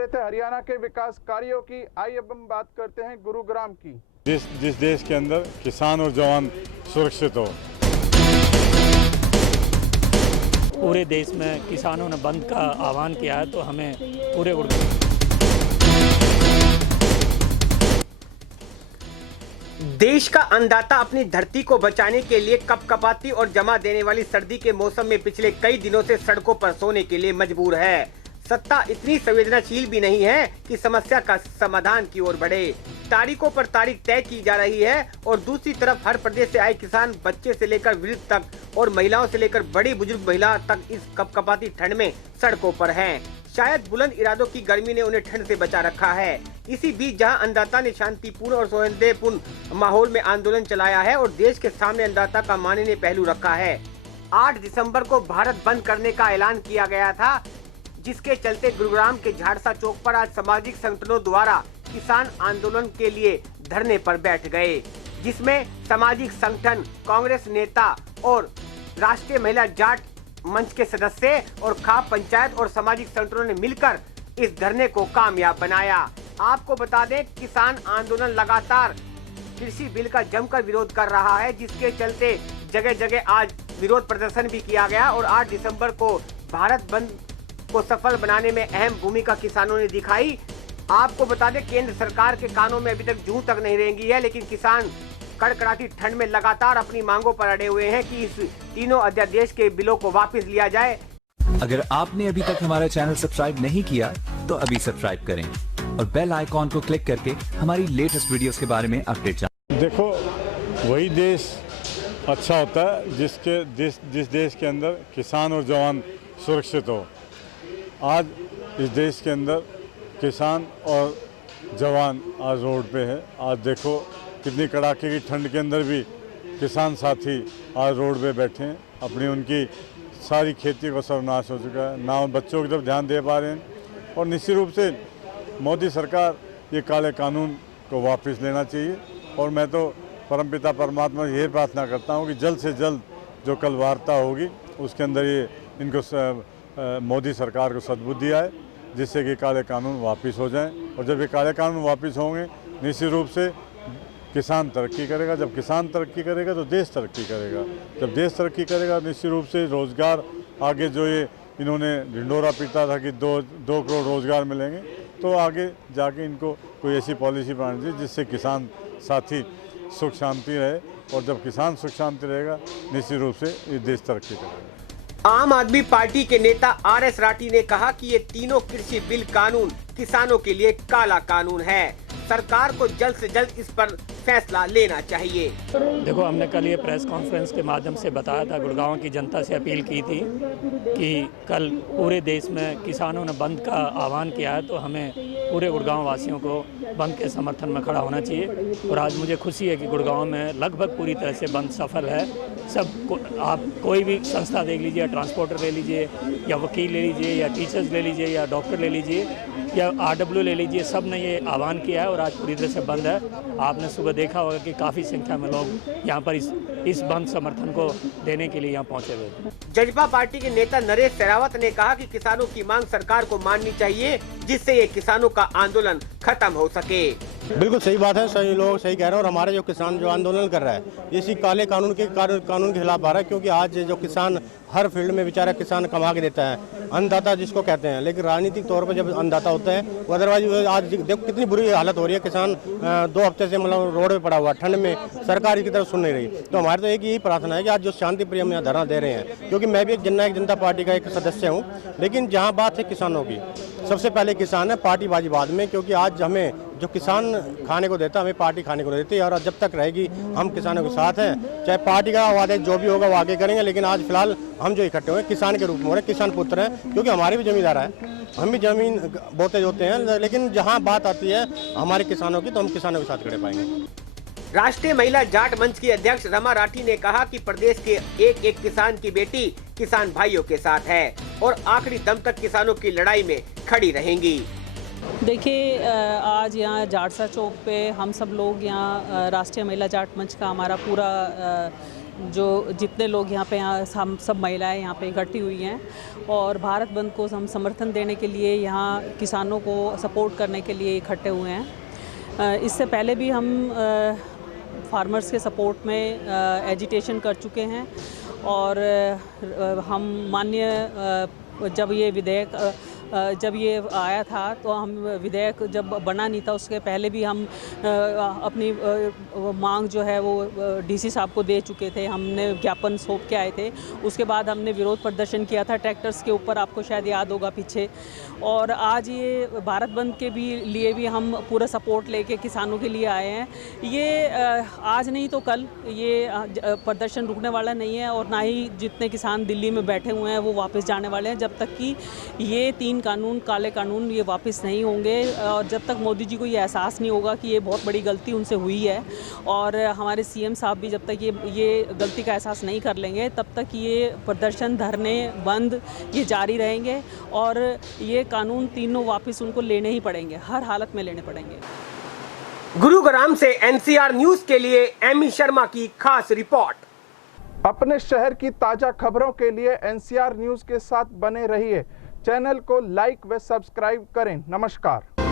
रहे थे हरियाणा के विकास कार्यों की। आइए अब हम बात करते हैं गुरुग्राम की। जिस देश के अंदर किसान और जवान सुरक्षित हो। पूरे देश में किसानों ने बंद का आह्वान किया है, तो हमें पूरे देश का अन्नदाता अपनी धरती को बचाने के लिए कपकपाती और जमा देने वाली सर्दी के मौसम में पिछले कई दिनों से सड़कों पर सोने के लिए मजबूर है। सत्ता इतनी संवेदनशील भी नहीं है कि समस्या का समाधान की ओर बढ़े। तारीखों पर तारीख तय की जा रही है और दूसरी तरफ हर प्रदेश से आए किसान बच्चे से लेकर वृद्ध तक और महिलाओं से लेकर बड़ी बुजुर्ग महिला तक इस कपकपाती ठंड में सड़कों पर हैं। शायद बुलंद इरादों की गर्मी ने उन्हें ठंड से बचा रखा है। इसी बीच जहां अन्नदाता ने शांतिपूर्ण और सौहार्दपूर्ण माहौल में आंदोलन चलाया है और देश के सामने अन्नदाता का माननीय पहलू रखा है। 8 दिसंबर को भारत बंद करने का ऐलान किया गया था, जिसके चलते गुरुग्राम के झाड़सा चौक पर आज सामाजिक संगठनों द्वारा किसान आंदोलन के लिए धरने पर बैठ गए, जिसमें सामाजिक संगठन, कांग्रेस नेता और राष्ट्रीय महिला जाट मंच के सदस्य और खाप पंचायत और सामाजिक संगठनों ने मिलकर इस धरने को कामयाब बनाया। आपको बता दें, किसान आंदोलन लगातार कृषि बिल का जमकर विरोध कर रहा है, जिसके चलते जगह जगह आज विरोध प्रदर्शन भी किया गया और 8 दिसंबर को भारत बंद को सफल बनाने में अहम भूमिका किसानों ने दिखाई। आपको बता दें, केंद्र सरकार के कानों में अभी तक जूं तक नहीं रेंगी है, लेकिन किसान कड़कड़ाती ठंड में लगातार अपनी मांगों पर अड़े हुए हैं कि इस तीनों अध्यादेश के बिलों को वापस लिया जाए। अगर आपने अभी तक हमारा चैनल सब्सक्राइब नहीं किया तो अभी सब्सक्राइब करें और बेल आइकॉन को क्लिक करके हमारी लेटेस्ट वीडियोस के बारे में अपडेट जानें। देखो, वही देश अच्छा होता है जिस देश के अंदर किसान और जवान सुरक्षित हो। आज इस देश के अंदर किसान और जवान आज रोड पे है। आज देखो कितनी कड़ाके की ठंड के अंदर भी किसान साथी आज रोड पे बैठे हैं। अपनी उनकी सारी खेती को सर्वनाश हो चुका है, ना बच्चों की तरफ ध्यान दे पा रहे हैं। और निश्चित रूप से मोदी सरकार ये काले कानून को वापस लेना चाहिए। और मैं तो परमपिता परमात्मा से यही प्रार्थना करता हूँ कि जल्द से जल्द जो कल वार्ता होगी उसके अंदर ये इनको मोदी सरकार को सद्बुद्धि आए, जिससे कि काले कानून वापस हो जाएं। और जब ये काले कानून वापस होंगे, निश्चित रूप से किसान तरक्की करेगा। जब किसान तरक्की करेगा तो देश तरक्की करेगा। जब देश तरक्की करेगा, निश्चित रूप से रोज़गार आगे जो ये इन्होंने ढिंडोरा पीटा था कि 2 करोड़ रोज़गार मिलेंगे, तो आगे जाके इनको कोई ऐसी पॉलिसी बनानी चाहिए जिससे किसान साथी सुख शांति रहे। और जब किसान सुख शांति रहेगा, निश्चित रूप से ये देश तरक्की करेगा। आम आदमी पार्टी के नेता RS राठी ने कहा कि ये तीनों कृषि बिल कानून किसानों के लिए काला कानून है। सरकार को जल्द से जल्द इस पर फैसला लेना चाहिए। देखो, हमने कल ये प्रेस कॉन्फ्रेंस के माध्यम से बताया था, गुड़गांव की जनता से अपील की थी कि कल पूरे देश में किसानों ने बंद का आह्वान किया है, तो हमें पूरे गुड़गांव वासियों को बंद के समर्थन में खड़ा होना चाहिए। और आज मुझे खुशी है कि गुड़गांव में लगभग पूरी तरह से बंद सफल है। आप कोई भी संस्था देख लीजिए, ट्रांसपोर्टर ले लीजिए या वकील ले लीजिए या टीचर्स ले लीजिए या डॉक्टर ले लीजिए या RW ले लीजिए, सब ने ये आह्वान किया है और आज पूरी तरह से बंद है। आपने सुबह देखा होगा कि काफ़ी संख्या में लोग यहाँ पर इस बंद समर्थन को देने के लिए यहाँ पहुँचे हुए थे। जजपा पार्टी के नेता नरेश शेरावत ने कहा कि किसानों की मांग सरकार को माननी चाहिए, जिससे ये किसानों का आंदोलन खत्म हो सके। बिल्कुल सही बात है, सही लोग सही कह रहे हैं। और हमारे जो किसान जो आंदोलन कर रहा है, इसी काले कानून के खिलाफ आ रहा है, क्योंकि आज जो किसान हर फील्ड में बेचारा किसान कमा के देता है, अन्नदाता जिसको कहते हैं, लेकिन राजनीतिक तौर पर जब अन्नदाता होता है वो अदरवाइज आज देखो कितनी बुरी हालत हो रही है। किसान 2 हफ्ते से मतलब रोड पे पड़ा हुआ, ठंड में सरकार की तरफ सुन नहीं रही। तो हमारे तो एक यही प्रार्थना है कि आज जो शांति प्रिय हम यहाँ धरना दे रहे हैं, क्योंकि मैं भी एक जननायक जनता पार्टी का एक सदस्य हूँ, लेकिन जहाँ बात है किसानों की, सबसे पहले किसान है, पार्टीबाजी बाद में। क्योंकि आज हमें जो किसान खाने को देता, हमें पार्टी खाने को देती है, और जब तक रहेगी हम किसानों के साथ हैं। चाहे पार्टी का वादे जो भी होगा वो आगे करेंगे, लेकिन आज फिलहाल हम जो इकट्ठे हुए किसान के रूप में हो रहे, किसान पुत्र हैं, क्योंकि हमारे भी जमींदार है, हम भी जमीन बोते जोते हैं। लेकिन जहां बात आती है हमारे किसानों की, तो हम किसानों के साथ खड़े पाएंगे। राष्ट्रीय महिला जाट मंच की अध्यक्ष रमा राठी ने कहा कि प्रदेश के एक एक किसान की बेटी किसान भाइयों के साथ है और आखिरी दम तक किसानों की लड़ाई में खड़ी रहेंगी। देखिए, आज यहाँ जाड़सा चौक पे हम सब लोग यहाँ राष्ट्रीय महिला जाट मंच का हमारा पूरा जो जितने लोग यहाँ पे हम सब महिलाएं यहाँ पे इकट्ठी हुई हैं और भारत बंद को हम समर्थन देने के लिए यहाँ किसानों को सपोर्ट करने के लिए इकट्ठे हुए हैं। इससे पहले भी हम फार्मर्स के सपोर्ट में एजिटेशन कर चुके हैं और हम जब ये आया था तो हम विधेयक जब बना नहीं था उसके पहले भी हम अपनी मांग जो है वो डीसी साहब को दे चुके थे। हमने ज्ञापन सौंप के आए थे। उसके बाद हमने विरोध प्रदर्शन किया था ट्रैक्टर्स के ऊपर, आपको शायद याद होगा पीछे। और आज ये भारत बंद के लिए भी हम पूरा सपोर्ट लेके किसानों के लिए आए हैं। ये आज नहीं तो कल ये प्रदर्शन रुकने वाला नहीं है और ना ही जितने किसान दिल्ली में बैठे हुए हैं वो वापस जाने वाले हैं जब तक कि ये 3 कानून, काले कानून, ये वापस नहीं होंगे और जब तक मोदी जी को ये एहसास नहीं होगा कि ये बहुत बड़ी गलती उनसे हुई है और हमारे सीएम साहब भी जब तक ये गलती का एहसास नहीं कर लेंगे तब तक ये प्रदर्शन, धरने, बंद ये जारी रहेंगे और ये कानून तीनों वापस उनको लेने ही पड़ेंगे, हर हालत में लेने पड़ेंगे। गुरुग्राम से एनसीआर न्यूज के लिए एमी शर्मा की खास रिपोर्ट। अपने शहर की ताजा खबरों के लिए एनसीआर न्यूज के साथ बने रहिए। चैनल को लाइक व सब्सक्राइब करें। नमस्कार।